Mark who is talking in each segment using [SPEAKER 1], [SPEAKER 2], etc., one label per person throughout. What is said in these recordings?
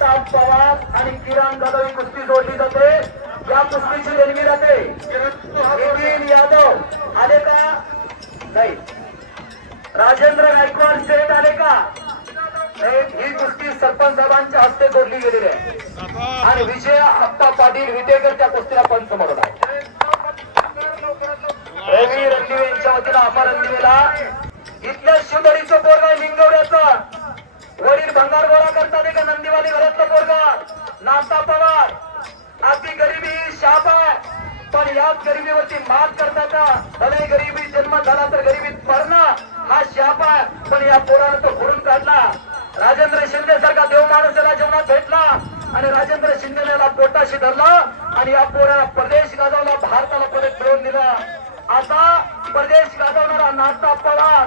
[SPEAKER 1] नागताज पवार आणि किरण जाधव ही कुस्ती जोडली जाते. या कुस्तीची देणगी जाते. नितीन यादव आले का? नाही. राजेंद्र गायकवाड शेठ आले का? ही कुस्ती सरपंच साहेबांच्या हस्ते जोडली गेलेली आहे. आणि विजय आप्पा पाटील विटेकर त्या कुस्तीला पंच म्हणून आहे. रवी रणदिवे यांच्या वतीनं अमर रणदिवेला पण याच गरिबीवरती मात करताना भले गरिबी जन्म झाला तर गरिबीत मरणं हा शाप आहे पण या पोरानं तो घडून काढला. राजेंद्र शिंदे सारखा देव माणूस त्याला जीवनात भेटला आणि राजेंद्र शिंदे याला पोटाशी धरला आणि या पोराला प्रदेश गाजवला भारताला परत मिळवून दिला. आता प्रदेश गाजवणारा नाता पवार.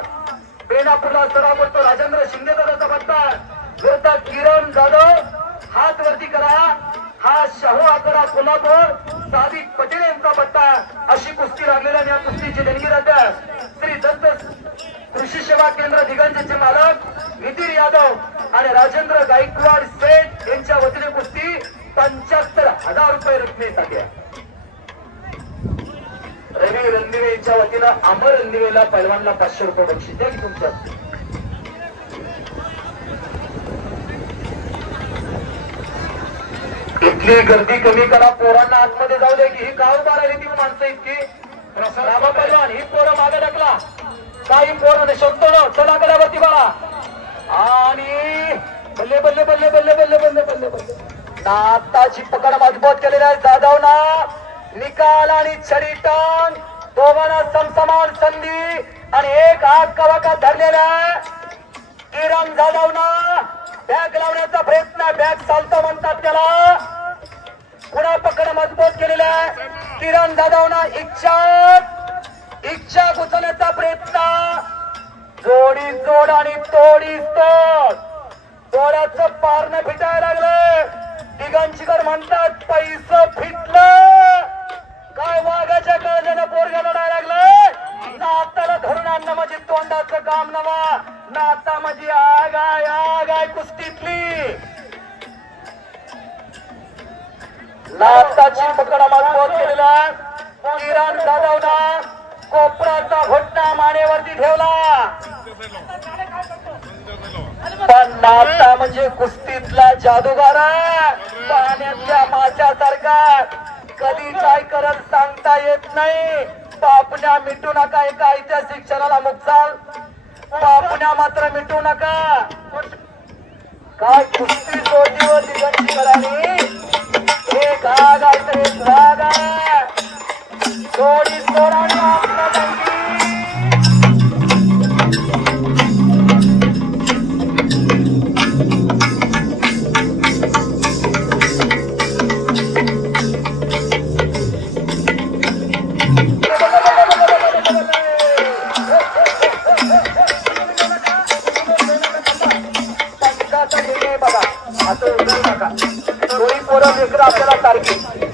[SPEAKER 1] बेनापूरला सराव करतो राजेंद्र शिंदे दादाचा पत्ता विरुद्ध किरण जाधव हात वरती करा. हा शाहू आकडा कोल्हापूर. सादिक पटेल यांचा पत्ता अशी कुस्ती लागलेल्या आणि या कुस्तीची देणगी राहते श्री दत्त कृषी सेवा केंद्र दिगंजचे मालक नितीन यादव आणि राजेंद्र गायकवाड सेठ यांच्या वतीने कुस्ती पंच्याहत्तर हजार रुपये रकमेसाठी आहे. रवी रणदिवे यांच्या वतीनं अमर रणदिवेला पैलवानला पाचशे रुपये बक्षीस. द्या की तुमच्या इथली गर्दी कमी करा पोरांना आतमध्ये जाऊ दे की ही गाव बारा ती माणसं इतकी? रामा पैलवान ही पोरं मागे टाकला काही पोरं शब्द चला गडावरती बाळा. आणि बल्ले बल्ले बल्ले बल्ले बल्ले बल्ले बल्ले बल्ले. नाताची पकड मजबूत केलेली आहे जाधव ना निकाल आणि छडी टन. दोघांना समसमान संधी आणि एक हात कवाका धरलेला आहे. किरण जाधव ना बॅग लावण्याचा प्रयत्न बॅग चालतो म्हणतात त्याला. पुन्हा पकड मजबूत केलेला आहे. किरण जाधव इच्छा इच्छा घुसवण्याचा प्रयत्न. जोडी जोड आणि तोडी तोड. डोळ्याचं पारणं फिटायला लागलं. दिगंशिकर म्हणतात पैस फिटलं. काय वाघाच्या कळल्यानं पोर घालवणार लागलं ना आताला धरून आणणं म्हणजे तोंडाचं काम नवा ना आता आग म्हणजे नाताची पकड मजबूत केलेला. किरण जाधवना कोपराचा घोटणा मानेवरती ठेवला. पण नाता म्हणजे कुस्तीतला जादूगार. आहे. पाण्यातल्या माशासारखा कधी काय करत सांगता येत नाही. पापण्या मिटू नका एका ऐतिहासिक क्षणाला मुक्ताल पापण्या मात्र मिटू नका. काय कुस्ती जोडीवर दिगंची करावी? गायत्री स्वागा थोडी सोडाणी आपला बघा असं उघडू नका por obra graça na tarde.